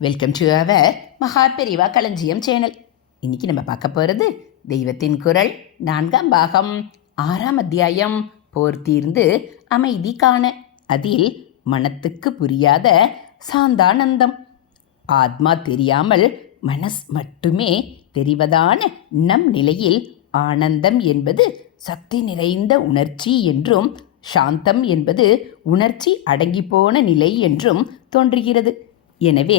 Welcome to our மகா பெரிவா களஞ்சியம் channel. இன்னைக்கு நம்ம பார்க்க போகிறது தெய்வத்தின் குரல் 4ஆம் பாகம் 6ஆம் அத்தியாயம் போர் தீர்ந்து அமைதி காண. அதில் மனத்துக்கு புரியாத சாந்தானந்தம். ஆத்மா தெரியாமல் மனஸ் மட்டுமே தெரிவதான நம் நிலையில் ஆனந்தம் என்பது சக்தி நிறைந்த உணர்ச்சி என்றும் சாந்தம் என்பது உணர்ச்சி அடங்கி போன நிலை என்றும் தோன்றுகிறது. எனவே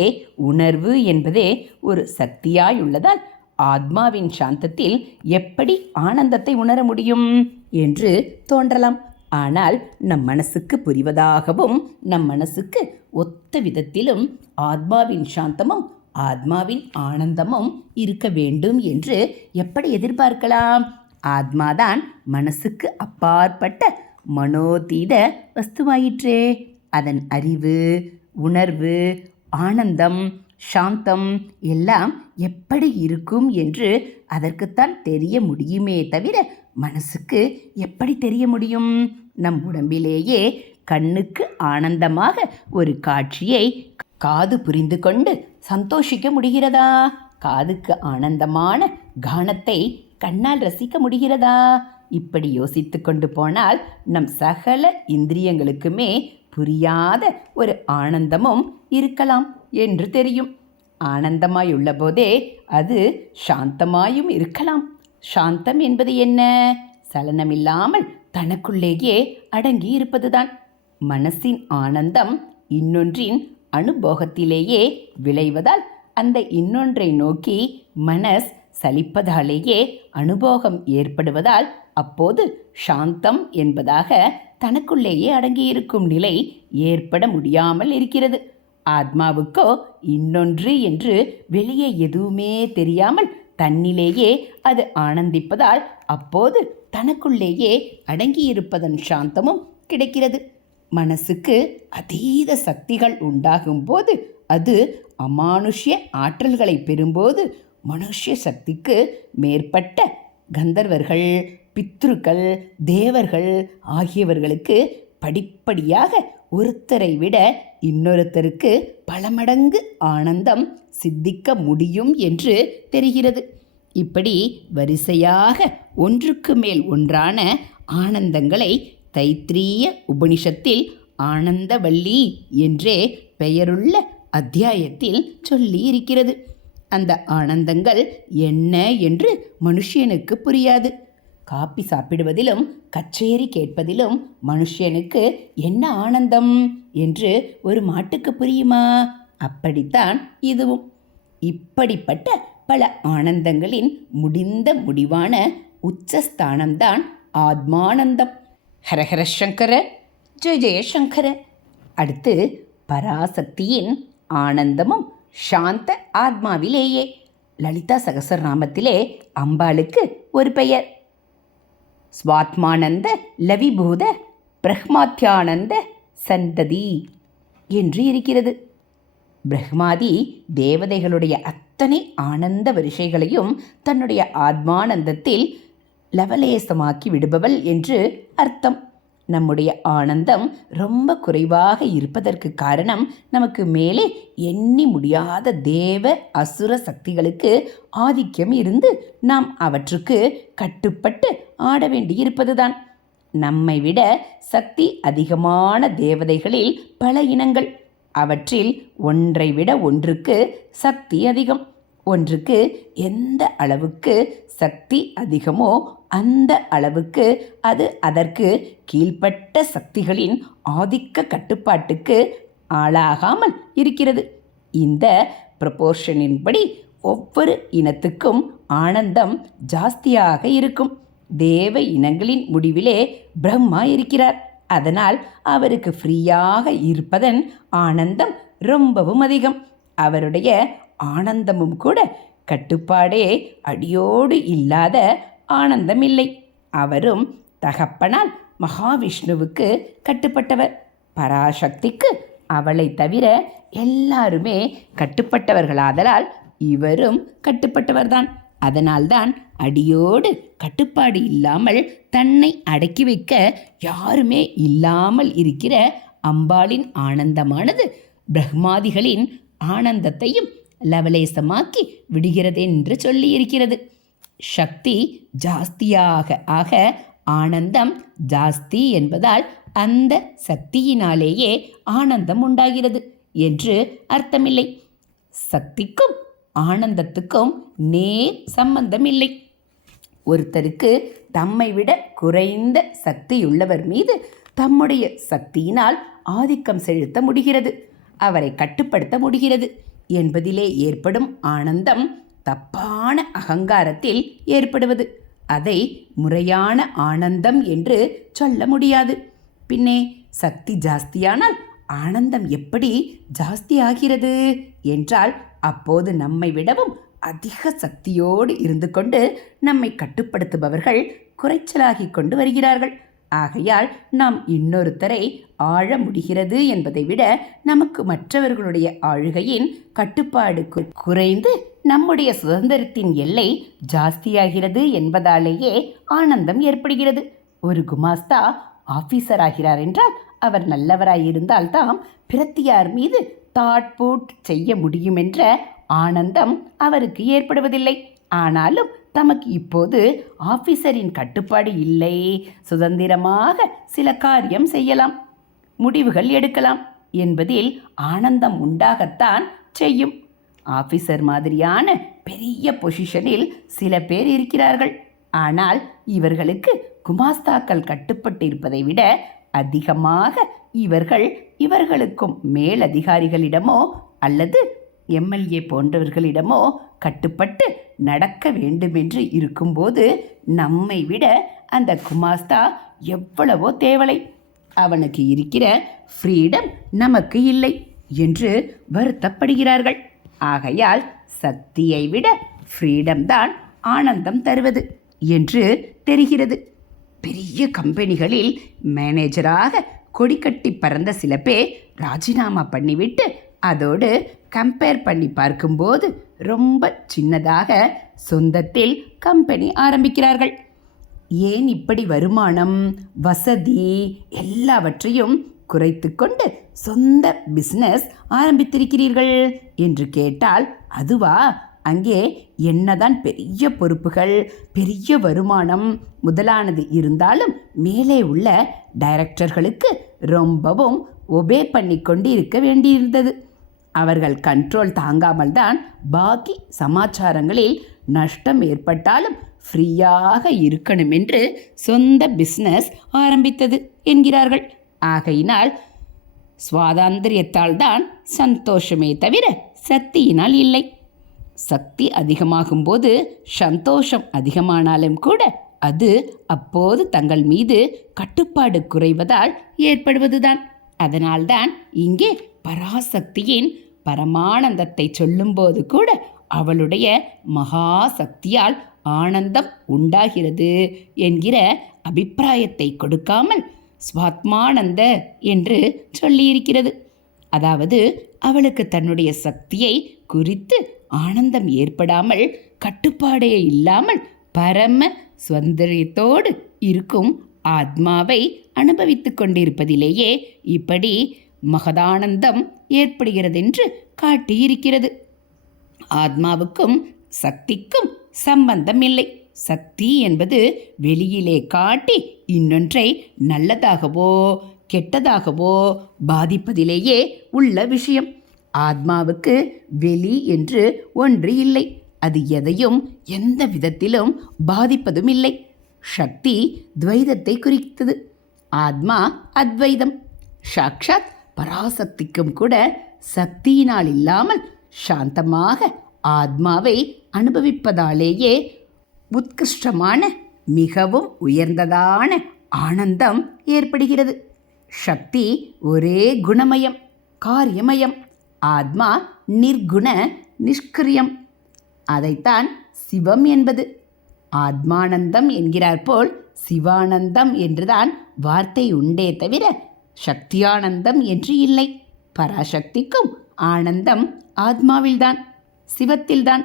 உணர்வு என்பதே ஒரு சக்தியாயுள்ளதால் ஆத்மாவின் சாந்தத்தில் எப்படி ஆனந்தத்தை உணர முடியும் என்று தோன்றலாம். ஆனால் நம் மனசுக்கு புரிவதாகவும் நம் மனசுக்கு ஒத்த விதத்திலும் ஆத்மாவின் சாந்தமும் ஆத்மாவின் ஆனந்தமும் இருக்க வேண்டும் என்று எப்படி எதிர்பார்க்கலாம்? ஆத்மாதான் மனசுக்கு அப்பாற்பட்ட மனோதீத வஸ்துவாயிற்றே. அதன் அறிவு, உணர்வு, ஆனந்தம், சாந்தம் எல்லாம் எப்படி இருக்கும் என்று அதற்குத்தான் தெரிய முடியுமே தவிர மனசுக்கு எப்படி தெரிய முடியும்? நம் உடம்பிலேயே கண்ணுக்கு ஆனந்தமாக ஒரு காட்சியை காது புரிந்து கொண்டு சந்தோஷிக்க முடிகிறதா? காதுக்கு ஆனந்தமான கானத்தை கண்ணால் ரசிக்க முடிகிறதா? இப்படி யோசித்து கொண்டு போனால் நம் சகல இந்திரியங்களுக்குமே புரியாத ஒரு ஆனந்தமும் இருக்கலாம் என்று தெரியும். ஆனந்தமாயுள்ள போதே அது சாந்தமாயும் இருக்கலாம். சாந்தம் என்பது என்ன? சலனமில்லாமல் தனக்குள்ளேயே அடங்கி இருப்பதுதான். மனசின் ஆனந்தம் இன்னொன்றின் அனுபோகத்திலேயே விளைவதால் அந்த இன்னொன்றை நோக்கி மனஸ் சலிப்பதாலேயே அனுபோகம் ஏற்படுவதால் அப்போது சாந்தம் என்பதாக தனக்குள்ளேயே அடங்கியிருக்கும் நிலை ஏற்பட முடியாமல் இருக்கிறது. ஆத்மாவுக்கோ இன்னொன்று என்று வெளியே எதுவுமே தெரியாமல் தன்னிலேயே அது ஆனந்திப்பதால் அப்போது தனக்குள்ளேயே அடங்கியிருப்பதன் சாந்தமும் கிடைக்கிறது. மனசுக்கு அதீத சக்திகள் உண்டாகும் போது அது அமானுஷ்ய ஆற்றல்களை பெறும்போது மனுஷ்ய சக்திக்கு மேற்பட்ட கந்தர்வர்கள், பித்ருக்கள், தேவர்கள் ஆகியவர்களுக்கு படிப்படியாக ஒருத்தரை விட இன்னொருத்தருக்கு பல மடங்கு ஆனந்தம் சித்திக்க முடியும் என்று தெரிகிறது. இப்படி வரிசையாக ஒன்றுக்கு மேல் ஒன்றான ஆனந்தங்களை தைத்திரிய உபனிஷத்தில் ஆனந்தவல்லி என்றே பெயருள்ள அத்தியாயத்தில் சொல்லி இருக்கிறது. அந்த ஆனந்தங்கள் என்ன என்று மனுஷனுக்கு புரியாது. காப்பி சாப்பிடுவதிலும் கச்சேரி கேட்பதிலும் மனுஷனுக்கு என்ன ஆனந்தம் என்று ஒரு மாட்டுக்கு புரியுமா? அப்படித்தான் இதுவும். இப்படிப்பட்ட பல ஆனந்தங்களின் முடிந்த முடிவான உச்சஸ்தானம்தான் ஆத்மானந்தம். ஹரஹர சங்கர, ஜெய ஜெயசங்கர. அடுத்து பராசக்தியின் ஆனந்தமும் சாந்த ஆத்மாவிலேயே. லலிதா சகசரநாமத்திலே அம்பாளுக்கு ஒரு பெயர் ஸ்வாத்மானந்த லவிபூத பிரஹ்மாத்யானந்த சந்ததி என்று இருக்கிறது. பிரஹ்மாதி தேவதைகளுடைய அத்தனை ஆனந்த வரிசைகளையும் தன்னுடைய ஆத்மானந்தத்தில் லவலேசமாக்கி விடுபவள் என்று அர்த்தம். நம்முடைய ஆனந்தம் ரொம்ப குறைவாக இருப்பதற்கு காரணம் நமக்கு மேலே எண்ணி முடியாத தேவ அசுர சக்திகளுக்கு ஆதிக்கம் இருந்து நாம் அவற்றுக்கு கட்டுப்பட்டு ஆட வேண்டியிருப்பதுதான். நம்மை விட சக்தி அதிகமான தேவதைகளில் பல இனங்கள். அவற்றில் ஒன்றை விட ஒன்றுக்கு சக்தி அதிகம். ஒன்றுக்கு எந்த அளவுக்கு சக்தி அதிகமோ அந்த அளவுக்கு அது அதற்கு கீழ்ப்பட்ட சக்திகளின் ஆதிக்க கட்டுப்பாட்டுக்கு ஆளாகாமல் இருக்கிறது. இந்த ப்ரொபோர்ஷனின்படி ஒவ்வொரு இனத்துக்கும் ஆனந்தம் ஜாஸ்தியாக இருக்கும். தேவ இனங்களின் முடிவிலே பிரம்மா இருக்கிறார். அதனால் அவருக்கு ஃப்ரீயாக இருப்பதன் ஆனந்தம் ரொம்பவும் அதிகம். அவருடைய ஆனந்தமும் கூட கட்டுப்பாடே அடியோடு இல்லாத ஆனந்தம் இல்லை. அவரும் தகப்பனால் மகாவிஷ்ணுவுக்கு கட்டுப்பட்டவர். பராசக்திக்கு அவளை தவிர எல்லாருமே கட்டுப்பட்டவர்களாதலால் இவரும் கட்டுப்பட்டவர்தான். அதனால்தான் அடியோடு கட்டுப்பாடு இல்லாமல் தன்னை அடக்கி வைக்க யாருமே இல்லாமல் இருக்கிற அம்பாளின் ஆனந்தமானது பிரம்மாதிகளின் ஆனந்தத்தையும் லவலேசமாக்கி விடுகிறது என்று சொல்லியிருக்கிறது. சக்தி ஜாஸ்தியாக ஆக ஆனந்தம் ஜாஸ்தி என்பதால் அந்த சக்தியினாலேயே ஆனந்தம் உண்டாகிறது என்று அர்த்தமில்லை. சக்திக்கும் ஆனந்தத்துக்கும் நேர் சம்பந்தம் இல்லை. ஒருத்தருக்கு தம்மை விட குறைந்த சக்தியுள்ளவர் மீது தம்முடைய சக்தியினால் ஆதிக்கம் செலுத்த முடிகிறது, அவரை கட்டுப்படுத்த முடிகிறது என்பதிலே ஏற்படும் ஆனந்தம் தப்பான அகங்காரத்தில் ஏற்படுவது. அதை முறையான ஆனந்தம் என்று சொல்ல முடியாது. பின்னே சக்தி ஜாஸ்தியானால் ஆனந்தம் எப்படி ஜாஸ்தி ஆகிறது என்றால், அப்போது நம்மை விடவும் அதிக சக்தியோடு இருந்து கொண்டு நம்மை கட்டுப்படுத்துபவர்கள் குறைச்சலாகி கொண்டு வருகிறார்கள். ஆகையால் நாம் இன்னொருத்தரை ஆழ முடிகிறது என்பதை விட நமக்கு மற்றவர்களுடைய ஆளுகையின் கட்டுப்பாடு குறைந்து நம்முடைய சுதந்திரத்தின் எல்லை ஜாஸ்தியாகிறது என்பதாலேயே ஆனந்தம் ஏற்படுகிறது. ஒரு குமாஸ்தா ஆபீசர் ஆகிறார் என்றால் அவர் நல்லவராயிருந்தால் தான் பிரத்தியார் மீது தாட்பூட் செய்ய முடியும் என்ற ஆனந்தம் அவருக்கு ஏற்படுவதில்லை. ஆனாலும் தமக்கு இப்போது ஆபீசரின் கட்டுப்பாடு இல்லை, சுதந்திரமாக சில காரியம் செய்யலாம், முடிவுகள் எடுக்கலாம் என்பதில் ஆனந்தம் உண்டாகத்தான் செய்யும். ஆபீசர் மாதிரியான பெரிய பொசிஷனில் சில பேர் இருக்கிறார்கள். ஆனால் இவர்களுக்கு குமாஸ்தாக்கள் கட்டுப்பட்டிருப்பதை விட அதிகமாக இவர்களுக்கும் மேலதிகாரிகளிடமோ அல்லது எம்எல்ஏ போன்றவர்களிடமோ கட்டுப்பட்டு நடக்க வேண்டுமென்று இருக்கும்போது நம்மை விட அந்த குமாஸ்தா எவ்வளவோ தேவலை, அவனுக்கு இருக்கிற ஃப்ரீடம் நமக்கு இல்லை என்று வருத்தப்படுகிறார்கள். ஆகையால் சக்தியை விட ஃப்ரீடம் தான் ஆனந்தம் தருவது என்று தெரிகிறது. பெரிய கம்பெனிகளில் மேனேஜராக கொடிக்கட்டி பறந்த சில பேர் ராஜினாமா பண்ணிவிட்டு அதோடு கம்பேர் பண்ணி பார்க்கும்போது ரொம்ப சின்னதாக சொந்தத்தில் கம்பெனி ஆரம்பிக்கிறார்கள். ஏன் இப்படி வருமானம், வசதி எல்லாவற்றையும் குறைத்து கொண்டு சொந்த பிஸ்னஸ் ஆரம்பித்திருக்கிறீர்கள் என்று கேட்டால், அதுவா, அங்கே என்னதான் பெரிய பொறுப்புகள், பெரிய வருமானம் முதலானது இருந்தாலும் மேலே உள்ள டைரக்டர்களுக்கு ரொம்பவும் ஒபே பண்ணி கொண்டு இருக்க வேண்டியிருந்தது. அவர்கள் கண்ட்ரோல் தாங்காமல் தான் பாக்கி சமாச்சாரங்களில் நஷ்டம் ஏற்பட்டாலும் ஃப்ரீயாக இருக்கணும் என்று சொந்த பிஸ்னஸ் ஆரம்பித்தது என்கிறார்கள். ஆகையினால் சுவாதந்திரியத்தால் தான் சந்தோஷமே தவிர சக்தியினால் இல்லை. சக்தி அதிகமாகும்போது சந்தோஷம் அதிகமானாலும் கூட அது அப்போது தங்கள் மீது கட்டுப்பாடு குறைவதால் ஏற்படுவதுதான். அதனால்தான் இங்கே பராசக்தியின் பரமானந்தத்தை சொல்லும்போது கூட அவளுடைய மகாசக்தியால் ஆனந்தம் உண்டாகிறது என்கிற அபிப்பிராயத்தை கொடுக்காமல் ஸ்வாத்மானந்த என்று சொல்லியிருக்கிறது. அதாவது அவளுக்கு தன்னுடைய சக்தியை குறித்து ஆனந்தம் ஏற்படாமல் கட்டுப்பாடே இல்லாமல் பரம சுதந்திரத்தோடு இருக்கும் ஆத்மாவை அனுபவித்து கொண்டிருப்பதிலேயே இப்படி மகதானந்தம் ஏற்படுகிறதென்று காட்டியிருக்கிறது. ஆத்மாவுக்கும் சக்திக்கும் சம்பந்தம் இல்லை. சக்தி என்பது வெளியிலே காட்டி இன்னொன்றை நல்லதாகவோ கெட்டதாகவோ பாதிப்பதிலேயே உள்ள விஷயம். ஆத்மாவுக்கு வெளி என்று ஒன்று இல்லை. அது எதையும் எந்த விதத்திலும் பாதிப்பதும் இல்லை. சக்தி துவைதத்தை குறித்தது, ஆத்மா அத்வைதம். சாக்ஷாத் பராசக்திக்கும் கூட சக்தியினால் இல்லாமல் சாந்தமாக ஆத்மாவை அனுபவிப்பதாலேயே உத்கிருஷ்டமான மிகவும் உயர்ந்ததான ஆனந்தம் ஏற்படுகிறது. சக்தி ஒரே குணமயம், காரியமயம். ஆத்மா நிர்குண நிஷ்கிரியம். அதைத்தான் சிவம் என்பது. ஆத்மானந்தம் என்கிறார் போல் சிவானந்தம் என்றுதான் வார்த்தை உண்டே தவிர சக்தியானந்தம் என்று இல்லை. பராசக்திக்கும் ஆனந்தம் ஆத்மாவில்தான், சிவத்தில்தான்.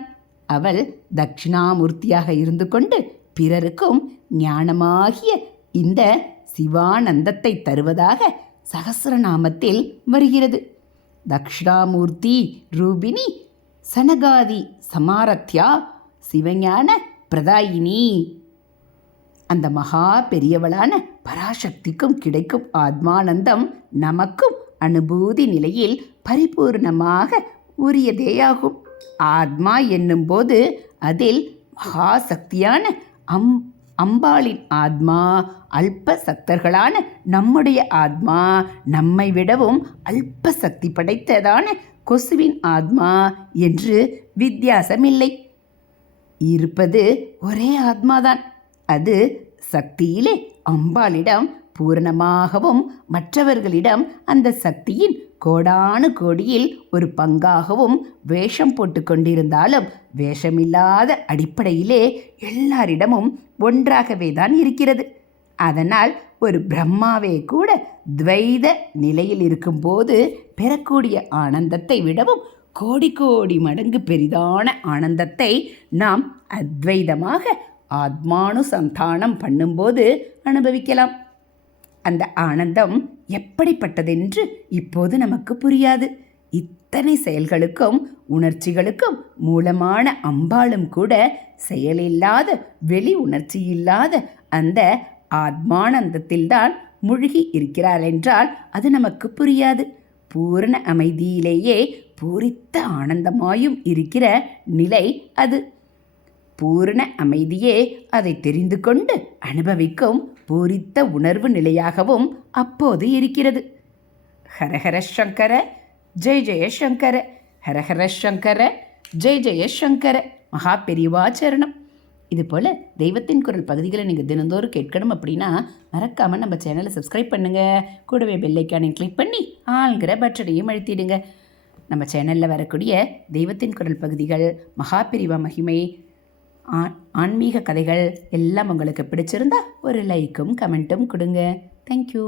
அவள் தட்சிணாமூர்த்தியாக இருந்து கொண்டு பிறருக்கும் ஞானமாகிய இந்த சிவானந்தத்தை தருவதாக சகஸ்ரநாமத்தில் வருகிறது. தக்ஷணாமூர்த்தி ரூபிணி சனகாதி சமாரத்யா சிவஞான பிரதாயினி. அந்த மகா பெரியவளான பராசக்திக்கும் கிடைக்கும் ஆத்மானந்தம் நமக்கும் அனுபூதி நிலையில் பரிபூர்ணமாக உரியதேயாகும். ஆத்மா என்னும்போது அதில் மகாசக்தியான அம்பாளின் ஆத்மா, அல்ப சக்தர்களான நம்முடைய ஆத்மா, நம்மை விடவும் அல்ப சக்தி படைத்ததான கொசுவின் ஆத்மா என்று வித்தியாசமில்லை. இருப்பது ஒரே ஆத்மாதான். அது சக்தியிலே அம்பாளிடம் பூரணமாகவும் மற்றவர்களிடம் அந்த சக்தியின் கோடானு கோடியில் ஒரு பங்காகவும் வேஷம் போட்டு கொண்டிருந்தாலும் வேஷமில்லாத அடிப்படையிலே எல்லாரிடமும் ஒன்றாகவே தான் இருக்கிறது. அதனால் ஒரு பிரம்மாவே கூட துவைத நிலையில் இருக்கும்போது பெறக்கூடிய ஆனந்தத்தை விடவும் கோடி கோடி மடங்கு பெரிதான ஆனந்தத்தை நாம் அத்வைதமாக ஆத்மானுசந்தானம் பண்ணும்போது அனுபவிக்கலாம். அந்த ஆனந்தம் எப்படிப்பட்டதென்று இப்போது நமக்கு புரியாது. இத்தனை செயல்களுக்கும் உணர்ச்சிகளுக்கும் மூலமான அம்பாளும் கூட செயலில்லாத வெளி உணர்ச்சி இல்லாத அந்த ஆத்மானந்தத்தில்தான் மூழ்கி இருக்கிறாள் என்றால் அது நமக்கு புரியாது. பூரண அமைதியிலேயே பூரித்த ஆனந்தமாயும் இருக்கிற நிலை அது. பூரண அமைதியே அதை தெரிந்து கொண்டு அனுபவிக்கும் பூரித்த உணர்வு நிலையாகவும் அப்போது இருக்கிறது. ஹரஹர சங்கர ஜெய ஜெயசங்கர, ஹரஹர சங்கர ஜெய ஜெயசங்கர. மகா பெரியவாச்சரணம். இதுபோல் தெய்வத்தின் குரல் பகுதிகளை நீங்கள் தினந்தோறும் கேட்கணும் அப்படின்னா மறக்காமல் நம்ம சேனலை சப்ஸ்கிரைப் பண்ணுங்கள். கூடவே பெல்லைக்கானையும் கிளிக் பண்ணி ஆள்கிற பட்டனையும் அழுத்திடுங்க. நம்ம சேனலில் வரக்கூடிய தெய்வத்தின் குரல் பகுதிகள், மகா பெரியவா மகிமை, ஆன்மீக கதைகள் எல்லாம் உங்களுக்கு பிடிச்சிருந்தா ஒரு லைக்கும் கமெண்ட்டும் கொடுங்க. தேங்க்யூ.